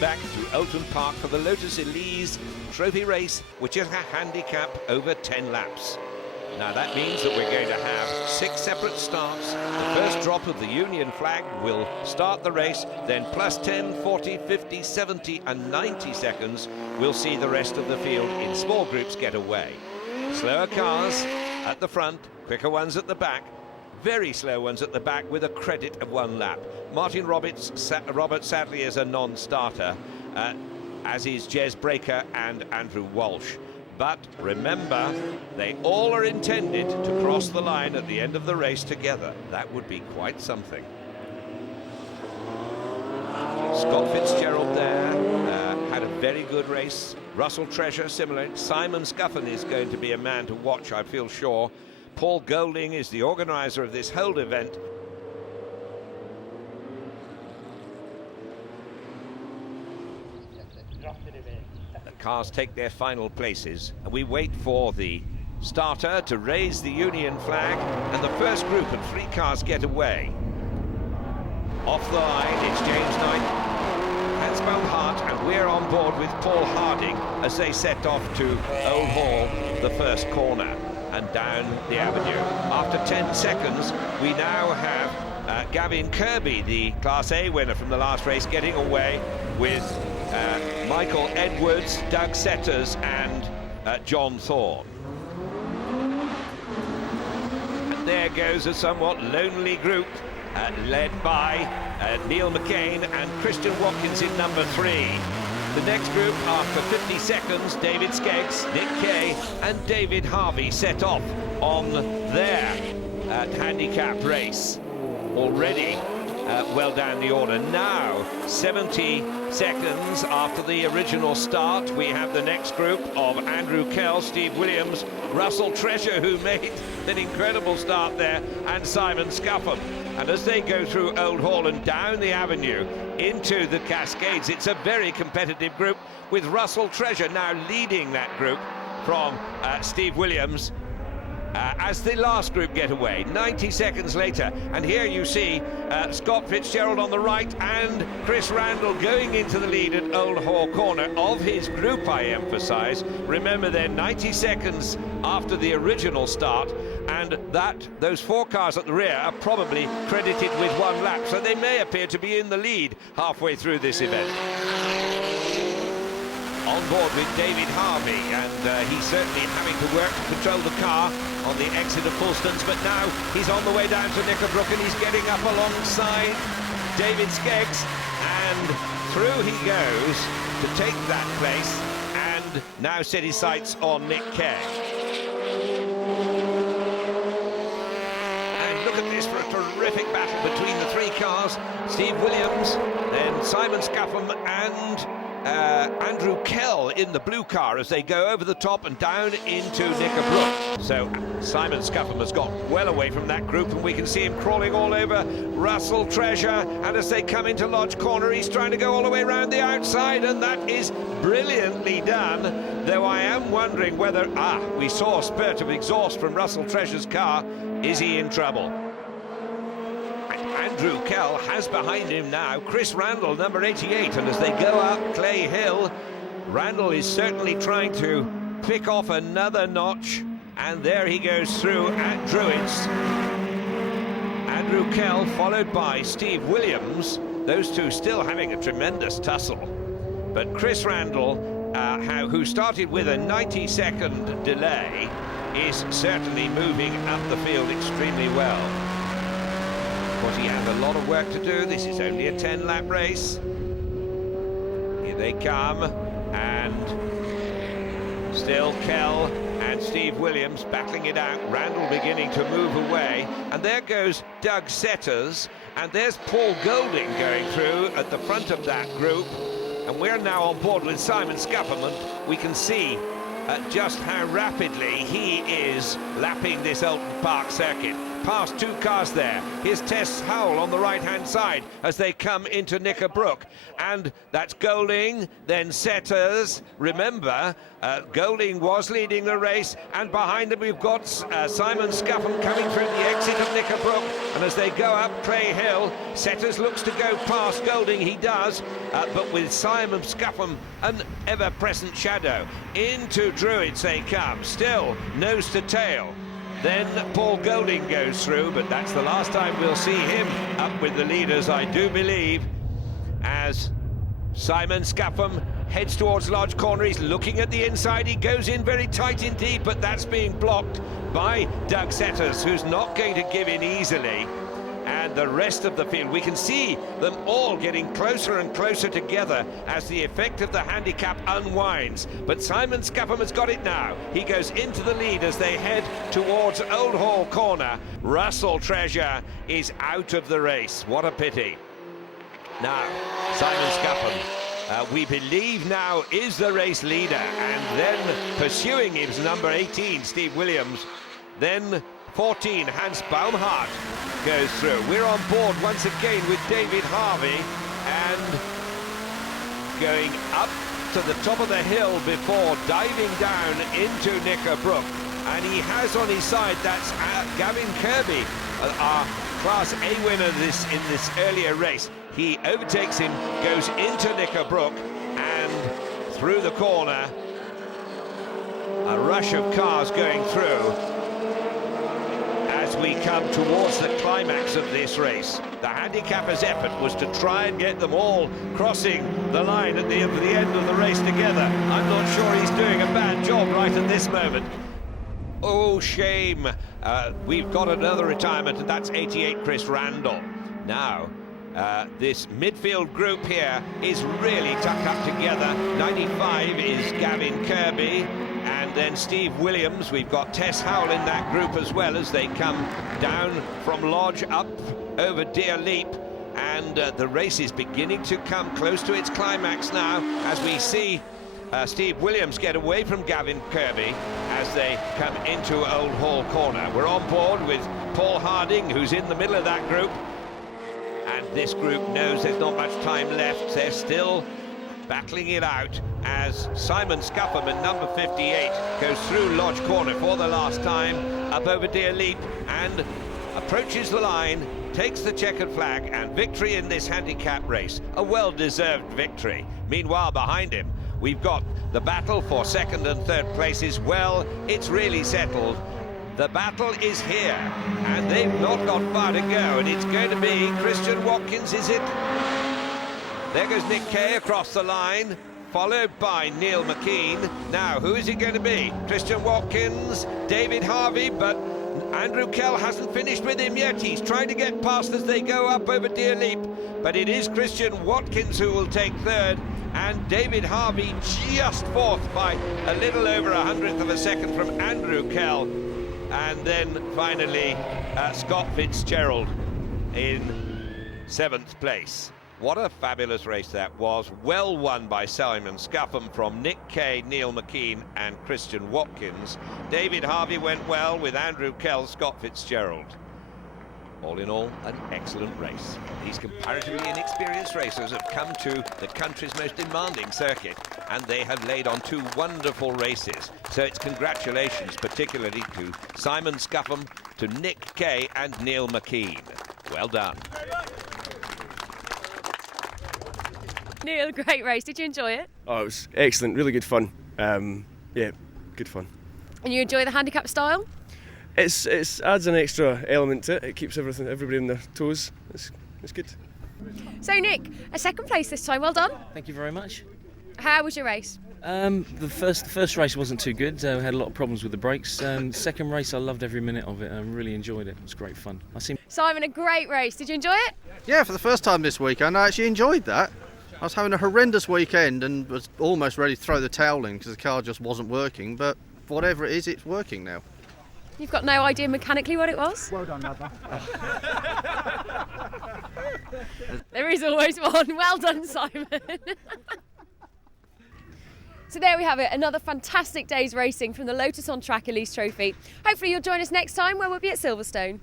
back to Oulton Park for the Lotus Elise trophy race, which is a handicap over 10 laps. Now that means that we're going to have 6 separate starts. The first drop of the Union flag will start the race, then plus 10, 40, 50, 70 and 90 seconds will see the rest of the field in small groups get away. Slower cars at the front, quicker ones at the back, very slow ones at the back with a credit of 1 lap. Martin Robert sadly is a non-starter, as is Jez Breaker and Andrew Walsh. But remember, they all are intended to cross the line at the end of the race together. That would be quite something. Scott Fitzgerald there had a very good race. Russell Treasure similar. Simon Scuffin is going to be a man to watch, I feel sure. Paul Golding is the organizer of this whole event. The cars take their final places, and we wait for the starter to raise the Union flag, and the first group of 3 cars get away. Off the line, it's James Knight, Hansbaum Hart, and we're on board with Paul Harding as they set off to Old Hall, the first corner, and down the avenue. After 10 seconds, we now have Gavin Kirby, the Class A winner from the last race, getting away with Michael Edwards, Doug Setters and John Thorne. And there goes a somewhat lonely group led by Neil McCain and Christian Watkins in number 3. The next group, after 50 seconds, David Skeggs, Nick Kay and David Harvey set off on their handicap race. Already well down the order. Now, 70 seconds after the original start, we have the next group of Andrew Kell, Steve Williams, Russell Treasure, who made an incredible start there, and Simon Scuffin. And as they go through Old Hall and down the avenue into the Cascades, it's a very competitive group, with Russell Treasure now leading that group from Steve Williams as the last group get away. 90 seconds later, and here you see Scott Fitzgerald on the right and Chris Randall going into the lead at Old Hall corner of his group, I emphasize. Remember, they're 90 seconds after the original start, and those 4 cars at the rear are probably credited with 1 lap, so they may appear to be in the lead halfway through this event. On board with David Harvey, and he's certainly having to work to control the car on the exit of Fulstons, but now he's on the way down to Knickerbrook and he's getting up alongside David Skeggs, and through he goes to take that place and now set his sights on Nick Kay. And look at this for a terrific battle between the 3 cars. Steve Williams, then Simon Scuffin and Andrew Kell in the blue car as they go over the top and down into Knickerbrook. So Simon Scuffin has got well away from that group, and we can see him crawling all over Russell Treasure, and as they come into Lodge Corner, he's trying to go all the way around the outside, and that is brilliantly done, though I am wondering whether we saw a spurt of exhaust from Russell Treasure's car. Is he in trouble? Andrew Kell has behind him now Chris Randall, number 88, and as they go up Clay Hill, Randall is certainly trying to pick off another notch, and there he goes through at Druids. Andrew Kell followed by Steve Williams, those 2 still having a tremendous tussle, but Chris Randall, who started with a 90-second delay, is certainly moving up the field extremely well. Of course, he has a lot of work to do. This is only a 10-lap race. Here they come, and still Kell and Steve Williams battling it out. Randall beginning to move away, and there goes Doug Setters, and there's Paul Golding going through at the front of that group, and we're now on board with Simon Scuffin, and we can see just how rapidly he is lapping this Oulton Park circuit. past two cars there. Here's Tess Howell on the right-hand side as they come into Knickerbrook. And that's Golding, then Setters. Remember, Golding was leading the race, and behind them we've got Simon Scuffham coming through the exit of Knickerbrook. And as they go up Clay Hill, Setters looks to go past Golding. He does, but with Simon Scuffham, an ever-present shadow. Into Druids they come, still nose to tail. Then Paul Golding goes through, but that's the last time we'll see him up with the leaders, I do believe, as Simon Scuffham heads towards Lodge Corner. He's looking at the inside. He goes in very tight indeed, but that's being blocked by Doug Setters, who's not going to give in easily. And the rest of the field, we can see them all getting closer and closer together as the effect of the handicap unwinds. But Simon Scuffham has got it now. He goes into the lead as they head towards Old Hall Corner. Russell Treasure is out of the race. What a pity. Now, Simon Scuffham, we believe now is the race leader, and then pursuing him is number 18, Steve Williams. Then 14, Hans Baumhart goes through. We're on board once again with David Harvey, and going up to the top of the hill before diving down into Knickerbrook. And he has on his side, that's Gavin Kirby, our Class A winner in this earlier race. He overtakes him, goes into Knickerbrook, and through the corner, a rush of cars going through as we come towards the climax of this race. The handicapper's effort was to try and get them all crossing the line at the end of the race together. I'm not sure he's doing a bad job right at this moment. Oh, shame. We've got another retirement, and that's 88 Chris Randall. Now, this midfield group here is really tucked up together. 95 is Gavin Kirby, and then Steve Williams. We've got Tess Howell in that group as well as they come down from Lodge up over Deer Leap. And the race is beginning to come close to its climax now as we see Steve Williams get away from Gavin Kirby as they come into Old Hall Corner. We're on board with Paul Harding, who's in the middle of that group. And this group knows there's not much time left. They're still battling it out as Simon Scuffham in number 58 goes through Lodge Corner for the last time, up over Deer Leap, and approaches the line, takes the checkered flag, and victory in this handicap race. A well-deserved victory. Meanwhile, behind him, we've got the battle for second and third places. Well, it's really settled. The battle is here, and they've not got far to go, and it's going to be Christian Watkins, is it? There goes Nick Kay across the line, followed by Neil McKean. Now, who is it going to be? Christian Watkins, David Harvey, but Andrew Kell hasn't finished with him yet. He's trying to get past as they go up over Deer Leap, but it is Christian Watkins who will take third, and David Harvey just fourth by a little over 100th of a second from Andrew Kell. And then finally Scott Fitzgerald in 7th place. What a fabulous race that was. Well won by Simon Scuffham from Nick Kay, Neil McKean and Christian Watkins. David Harvey went well with Andrew Kell, Scott Fitzgerald. All in all, an excellent race. These comparatively inexperienced racers have come to the country's most demanding circuit, and they have laid on 2 wonderful races. So it's congratulations particularly to Simon Scuffham, to Nick Kay and Neil McKean. Well done. Neil, great race. Did you enjoy it? Oh, it was excellent. Really good fun. Yeah, good fun. And you enjoy the handicap style? It adds an extra element to it. It keeps everybody on their toes. It's good. So Nick, a 2nd place this time. Well done. Thank you very much. How was your race? The first race wasn't too good. We had a lot of problems with the brakes. Second race, I loved every minute of it. I really enjoyed it. It was great fun. Simon, a great race. Did you enjoy it? Yeah, for the first time this weekend, I actually enjoyed that. I was having a horrendous weekend and was almost ready to throw the towel in because the car just wasn't working, but whatever it is, it's working now. You've got no idea mechanically what it was? Well done, mother. There is always one. Well done, Simon. So there we have it, another fantastic day's racing from the Lotus on Track Elise Trophy. Hopefully you'll join us next time where we'll be at Silverstone.